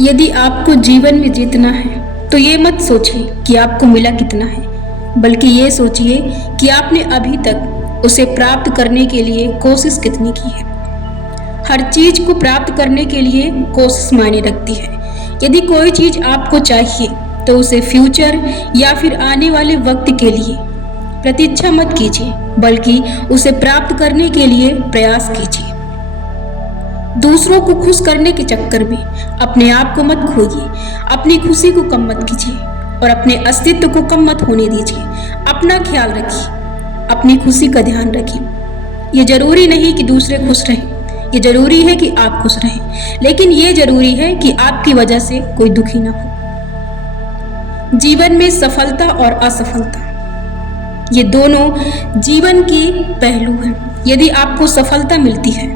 यदि आपको जीवन में जीतना है तो ये मत सोचिए कि आपको मिला कितना है, बल्कि ये सोचिए कि आपने अभी तक उसे प्राप्त करने के लिए कोशिश कितनी की है। हर चीज को प्राप्त करने के लिए कोशिश मायने रखती है। यदि कोई चीज आपको चाहिए तो उसे फ्यूचर या फिर आने वाले वक्त के लिए प्रतीक्षा मत कीजिए, बल्कि उसे प्राप्त करने के लिए प्रयास कीजिए। दूसरों को खुश करने के चक्कर में अपने आप को मत खोइए, अपनी खुशी को कम मत कीजिए और अपने अस्तित्व को कम मत होने दीजिए। अपना ख्याल रखिए, अपनी खुशी का ध्यान रखिए। ये जरूरी नहीं कि दूसरे खुश रहें, ये जरूरी है कि आप खुश रहें, लेकिन ये जरूरी है कि आपकी वजह से कोई दुखी ना हो। जीवन में सफलता और असफलता, ये दोनों जीवन के पहलू हैं। यदि आपको सफलता मिलती है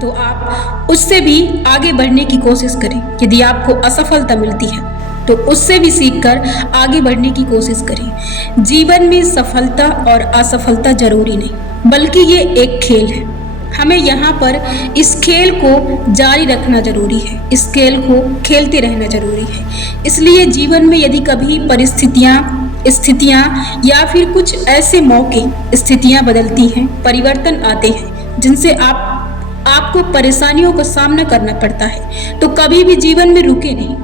तो आप उससे भी आगे बढ़ने की कोशिश करें। यदि आपको असफलता मिलती है तो उससे भी सीखकर आगे बढ़ने की कोशिश करें। जीवन में सफलता और असफलता जरूरी नहीं, बल्कि ये एक खेल है। हमें यहाँ पर इस खेल को जारी रखना जरूरी है, इस खेल को खेलते रहना जरूरी है। इसलिए जीवन में यदि कभी स्थितियाँ या फिर कुछ ऐसे मौके, स्थितियाँ बदलती हैं, परिवर्तन आते हैं जिनसे आपको परेशानियों का सामना करना पड़ता है, तो कभी भी जीवन में रुके नहीं,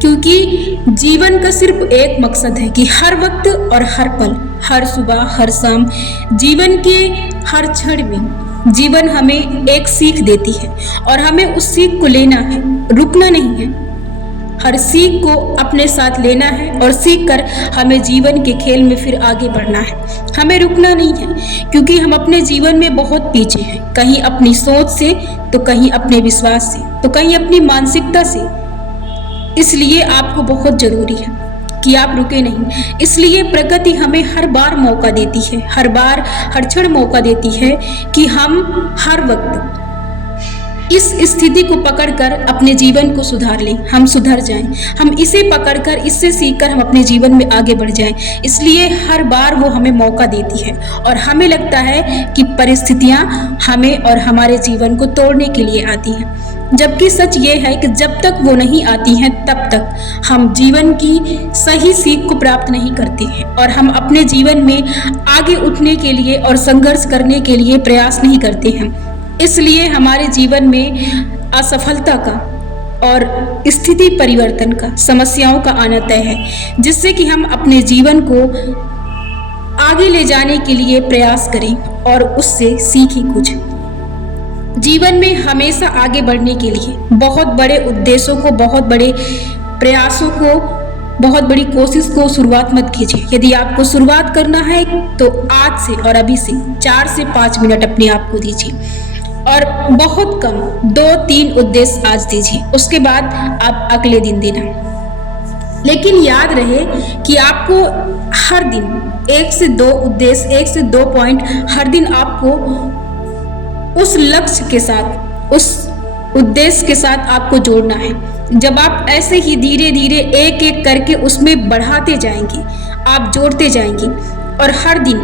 क्योंकि जीवन का सिर्फ एक मकसद है कि हर वक्त और हर पल, हर सुबह, हर शाम, जीवन के हर क्षण में जीवन हमें एक सीख देती है और हमें उस सीख को लेना है, रुकना नहीं है। हर सीख को अपने साथ लेना है और सीख कर हमें जीवन के खेल में फिर आगे बढ़ना है। हमें रुकना नहीं है, क्योंकि हम अपने जीवन में बहुत पीछे हैं, कहीं अपनी सोच से तो कहीं अपने विश्वास से तो कहीं अपनी मानसिकता से। इसलिए आपको बहुत जरूरी है कि आप रुके नहीं। इसलिए प्रकृति हमें हर बार मौका देती है, हर बार हर क्षण मौका देती है कि हम हर वक्त इस स्थिति को पकड़कर अपने जीवन को सुधार लें, हम सुधर जाएं। हम इसे पकड़कर, इससे सीखकर हम अपने जीवन में आगे बढ़ जाएं। इसलिए हर बार वो हमें मौका देती है और हमें लगता है कि परिस्थितियां हमें और हमारे जीवन को तोड़ने के लिए आती हैं, जबकि सच ये है कि जब तक वो नहीं आती हैं तब तक हम जीवन की सही सीख को प्राप्त नहीं करते हैं और हम अपने जीवन में आगे उठने के लिए और संघर्ष करने के लिए प्रयास नहीं करते हैं। इसलिए हमारे जीवन में असफलता का और स्थिति परिवर्तन का, समस्याओं का आना तय है, जिससे कि हम अपने जीवन को आगे ले जाने के लिए प्रयास करें और उससे सीखें कुछ। जीवन में हमेशा आगे बढ़ने के लिए बहुत बड़े उद्देश्यों को, बहुत बड़े प्रयासों को, बहुत बड़ी कोशिश को शुरुआत मत कीजिए। यदि आपको शुरुआत करना है तो आज से और अभी से 4 से 5 मिनट अपने आप को दीजिए और बहुत कम 2-3 उद्देश्य आज दीजिए, उसके बाद आप अगले दिन देना। लेकिन याद रहे कि आपको हर दिन 1 से 2 उद्देश्य, 1 से 2 पॉइंट हर दिन आपको उस लक्ष्य के साथ, उस उद्देश्य के साथ आपको जोड़ना है। जब आप ऐसे ही धीरे धीरे एक एक करके उसमें बढ़ाते जाएंगे, आप जोड़ते जाएंगे और हर दिन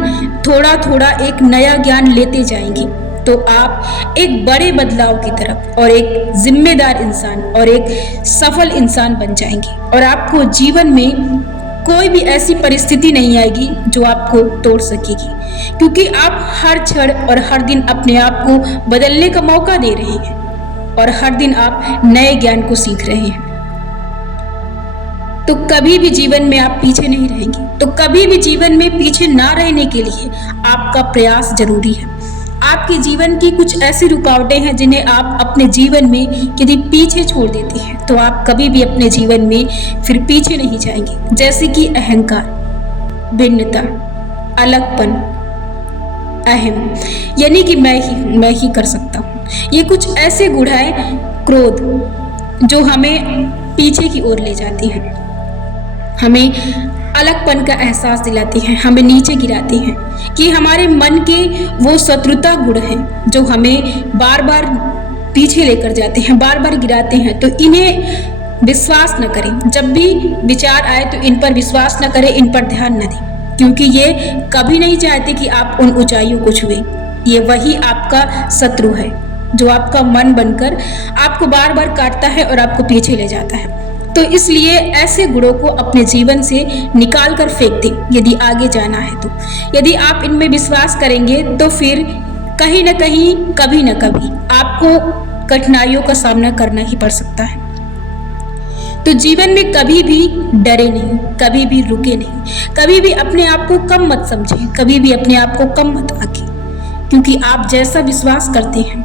थोड़ा थोड़ा एक नया ज्ञान लेते जाएंगे, तो आप एक बड़े बदलाव की तरफ और एक जिम्मेदार इंसान और एक सफल इंसान बन जाएंगे और आपको जीवन में कोई भी ऐसी परिस्थिति नहीं आएगी जो आपको तोड़ सकेगी, क्योंकि आप हर क्षण और हर दिन अपने आप को बदलने का मौका दे रहे हैं और हर दिन आप नए ज्ञान को सीख रहे हैं। तो कभी भी जीवन में आप पीछे नहीं रहेंगे। तो कभी भी जीवन में पीछे ना रहने के लिए आपका प्रयास जरूरी है। आपके जीवन की कुछ ऐसी रुकावटें हैं जिन्हें आप अपने जीवन में यदि पीछे छोड़ देते हैं तो आप कभी भी अपने जीवन में फिर पीछे नहीं जाएंगे। जैसे कि अहंकार, भिन्नता, अलगपन, अहम, यानी कि मैं ही कर सकता हूँ। ये कुछ ऐसे गुण हैं, क्रोध, जो हमें पीछे की ओर ले जाती हैं, हमें अलगपन का एहसास दिलाती हैं, हमें नीचे गिराती हैं। कि हमारे मन के वो शत्रुता गुण हैं जो हमें बार बार पीछे लेकर जाते हैं, बार बार गिराते हैं। तो इन्हें विश्वास न करें। जब भी विचार आए तो इन पर विश्वास न करें, इन पर ध्यान न दें, क्योंकि ये कभी नहीं चाहते कि आप उन ऊंचाइयों को छुएं। ये वही आपका शत्रु है। जो आपका मन बनकर आपको बार बार काटता है और आपको पीछे ले जाता है। तो इसलिए ऐसे गुणों को अपने जीवन से निकाल कर फेंक दें यदि आगे जाना है तो। यदि आप इनमें विश्वास करेंगे तो फिर कहीं न कहीं, कभी न कभी आपको कठिनाइयों का सामना करना ही पड़ सकता है। तो जीवन में कभी भी डरे नहीं, कभी भी रुके नहीं, कभी भी अपने आप को कम मत समझें, कभी भी अपने आप को कम मत आंकें, क्योंकि आप जैसा विश्वास करते हैं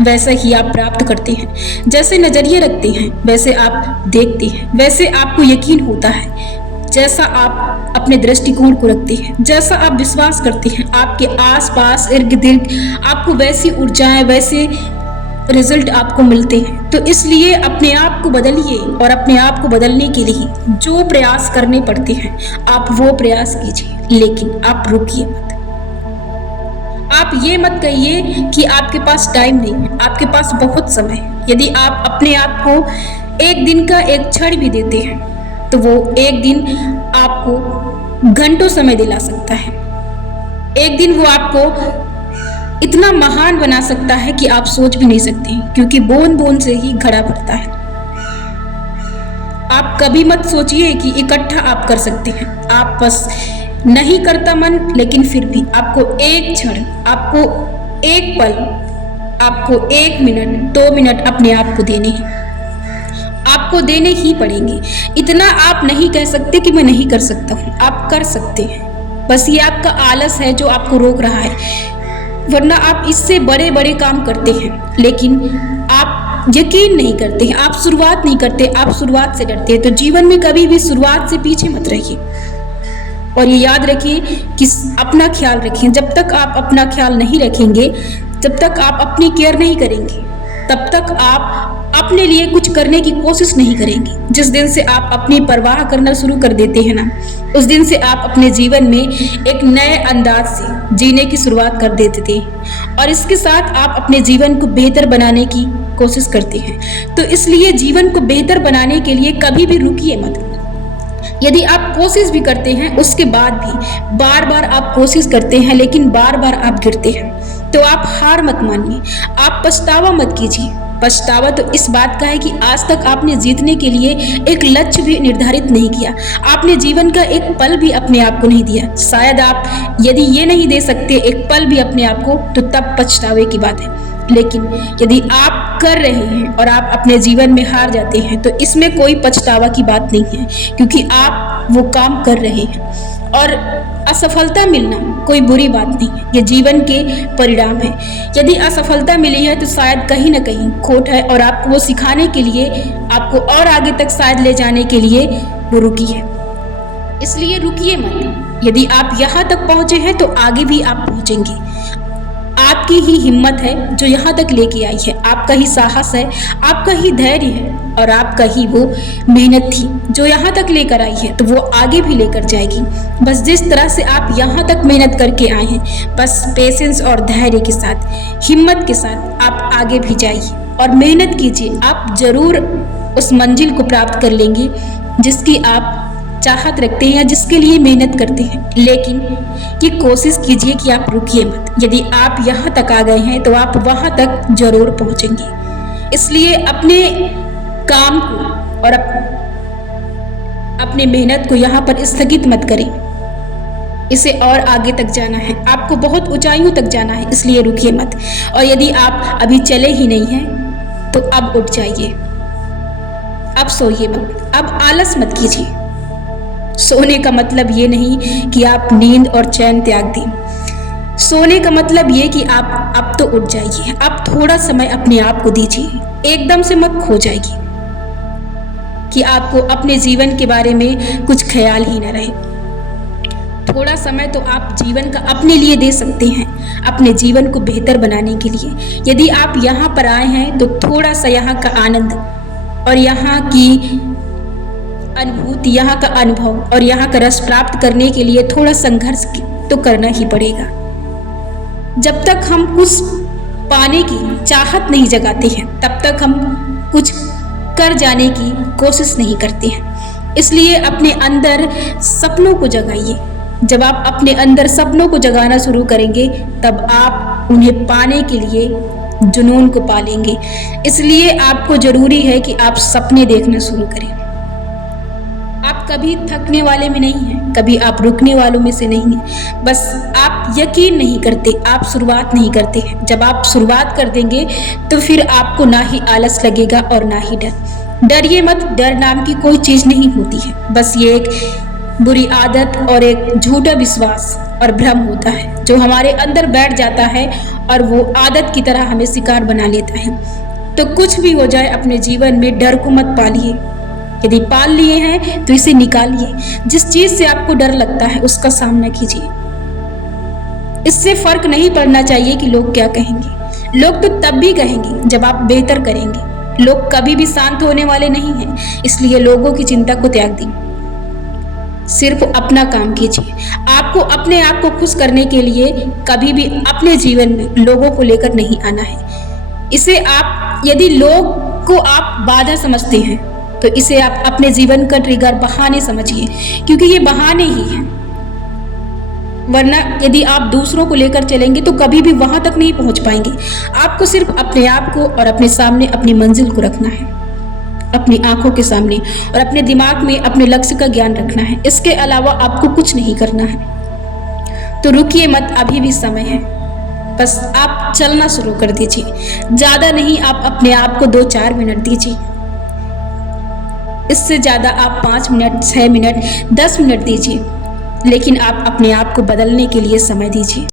वैसा ही आप प्राप्त करते हैं। जैसे नजरिए रखते हैं वैसे आप देखते हैं, वैसे आपको यकीन होता है। जैसा आप अपने दृष्टिकोण को रखते हैं, जैसा आप विश्वास करते हैं, आपके आसपास इर्द गिर्द आपको वैसी ऊर्जाएं, वैसे रिजल्ट आपको मिलते हैं। तो इसलिए अपने आप को बदलिए और अपने आप को बदलने के लिए जो प्रयास करने पड़ते हैं आप वो प्रयास कीजिए, लेकिन आप रुकिए मत। आप ये मत कहिए कि आपके पास टाइम नहीं है, आपके पास बहुत समय है। यदि आप अपने आप को एक दिन का एक क्षण भी देते हैं तो वो एक दिन आपको घंटों समय दिला सकता है। एक दिन वो आपको इतना महान बना सकता है कि आप सोच भी नहीं सकते, क्योंकि बूंद बूंद से ही घड़ा भरता है। आप कभी मत सोचिए कि इकट्ठा आप कर सकते हैं, आप बस नहीं करता मन, लेकिन फिर भी आपको एक क्षण, आपको एक पल, आपको 1 मिनट 2 मिनट अपने आप को देने हैं, आपको देने ही पड़ेंगे। इतना आप नहीं कह सकते कि मैं नहीं कर सकता हूँ, आप कर सकते हैं। बस ये आपका आलस है जो आपको रोक रहा है, वरना आप इससे बड़े बड़े काम करते हैं, लेकिन आप यकीन नहीं करते हैं, आप शुरुआत नहीं करते, आप शुरुआत से डरते हैं। तो जीवन में कभी भी शुरुआत से पीछे मत रहिए और ये याद रखिए कि अपना ख्याल रखें। जब तक आप अपना ख्याल नहीं रखेंगे, जब तक आप अपनी केयर नहीं करेंगे, तब तक आप अपने लिए कुछ करने की कोशिश नहीं करेंगे। जिस दिन से आप अपनी परवाह करना शुरू कर देते हैं ना, उस दिन से आप अपने जीवन में एक नए अंदाज से जीने की शुरुआत कर देते थे और इसके साथ आप अपने जीवन को बेहतर बनाने की कोशिश करते हैं। तो इसलिए जीवन को बेहतर बनाने के लिए कभी भी रुकिए मत। यदि आप कोशिश भी करते हैं, उसके बाद भी बार बार आप कोशिश करते हैं लेकिन बार बार आप गिरते हैं, तो आप हार मत मानिए, आप पछतावा मत कीजिए। पछतावा तो इस बात का है कि आज तक आपने जीतने के लिए एक लक्ष्य भी निर्धारित नहीं किया, आपने जीवन का एक पल भी अपने आप को नहीं दिया। शायद आप यदि ये नहीं दे सकते एक पल भी अपने आप को, तो तब पछतावे की बात है। लेकिन यदि आप कर रहे हैं और आप अपने जीवन में हार जाते हैं तो इसमें कोई पछतावा की बात नहीं है, क्योंकि आप वो काम कर रहे हैं। और असफलता मिलना कोई बुरी बात नहीं है, ये जीवन के परिणाम है। यदि असफलता मिली है तो शायद कहीं ना कहीं खोट है और आपको वो सिखाने के लिए, आपको और आगे तक शायद ले जाने के लिए वो रुकी है। इसलिए रुकिए मत। यदि आप यहाँ तक पहुँचे हैं तो आगे भी आप पहुँचेंगे। आपकी ही हिम्मत है जो यहाँ तक लेके आई है, आपका ही साहस है, आपका ही धैर्य है और आपका ही वो मेहनत थी जो यहाँ तक लेकर आई है, तो वो आगे भी लेकर जाएगी। बस जिस तरह से आप यहाँ तक मेहनत करके आए हैं, बस पेशेंस और धैर्य के साथ, हिम्मत के साथ आप आगे भी जाइए और मेहनत कीजिए। आप जरूर उस मंजिल को प्राप्त कर लेंगे जिसकी आप चाहत रखते हैं या जिसके लिए मेहनत करते हैं। लेकिन ये कोशिश कीजिए कि आप रुकिए मत। यदि आप यहाँ तक आ गए हैं तो आप वहाँ तक जरूर पहुँचेंगे। इसलिए अपने काम को और अपने मेहनत को यहाँ पर स्थगित मत करें। इसे और आगे तक जाना है, आपको बहुत ऊंचाइयों तक जाना है, इसलिए रुकिए मत। और यदि आप अभी चले ही नहीं हैं तो अब उठ जाइए, अब सोइए मत, अब आलस मत कीजिए। सोने का मतलब ये नहीं कि आप नींद और चैन त्याग दें। सोने का मतलब ये कि आप अब तो उठ जाइए, आप थोड़ा समय अपने आप को दीजिए, एकदम से मत खो जाइए कि आपको अपने जीवन के बारे में कुछ ख्याल ही न रहे। थोड़ा समय तो आप जीवन का अपने लिए दे सकते हैं, अपने जीवन को बेहतर बनाने के लिए। यदि आप यहाँ पर आए हैं तो थोड़ा सा यहाँ का आनंद और यहाँ की अनुभूति, यहाँ का अनुभव और यहाँ का रस प्राप्त करने के लिए थोड़ा संघर्ष तो करना ही पड़ेगा। जब तक हम कुछ पाने की चाहत नहीं जगाते हैं, तब तक हम कुछ कर जाने की कोशिश नहीं करते हैं। इसलिए अपने अंदर सपनों को जगाइए। जब आप अपने अंदर सपनों को जगाना शुरू करेंगे, तब आप उन्हें पाने के लिए जुनून को पालेंगे। इसलिए आपको ज़रूरी है कि आप सपने देखना शुरू करें। आप कभी थकने वाले में नहीं हैं, कभी आप रुकने वालों में से नहीं हैं। बस आप यकीन नहीं करते, आप शुरुआत नहीं करते हैं। जब आप शुरुआत कर देंगे तो फिर आपको ना ही आलस लगेगा और ना ही डर। डरिए मत, डर नाम की कोई चीज़ नहीं होती है। बस ये एक बुरी आदत और एक झूठा विश्वास और भ्रम होता है जो हमारे अंदर बैठ जाता है और वो आदत की तरह हमें शिकार बना लेता है। तो कुछ भी हो जाए, अपने जीवन में डर को मत पालिए। यदि पाल लिए हैं तो इसे निकालिए। जिस चीज से आपको डर लगता है उसका सामना कीजिए। इससे फर्क नहीं पड़ना चाहिए कि लोग क्या कहेंगे। लोग तो तब भी कहेंगे जब आप बेहतर करेंगे। लोग कभी भी शांत होने वाले नहीं हैं, इसलिए लोगों की चिंता को त्याग दीजिए। सिर्फ अपना काम कीजिए। आपको अपने आप को खुश करने के लिए कभी भी अपने जीवन में लोगों को लेकर नहीं आना है। इसे आप, यदि लोग को आप बाधा समझते हैं तो इसे आप अपने जीवन का ट्रिगर बहाने समझिए, क्योंकि ये बहाने ही हैं। वरना यदि आप दूसरों को लेकर चलेंगे तो कभी भी वहां तक नहीं पहुंच पाएंगे। आपको सिर्फ अपने आप को और अपने सामने अपनी मंजिल को रखना है, अपनी आंखों के सामने, और अपने दिमाग में अपने लक्ष्य का ज्ञान रखना है। इसके अलावा आपको कुछ नहीं करना है। तो रुकिए मत, अभी भी समय है। बस आप चलना शुरू कर दीजिए। ज्यादा नहीं, आप अपने आप को 2-4 मिनट दीजिए। इससे ज्यादा आप 5 मिनट, 6 मिनट, 10 मिनट दीजिए, लेकिन आप अपने आप को बदलने के लिए समय दीजिए।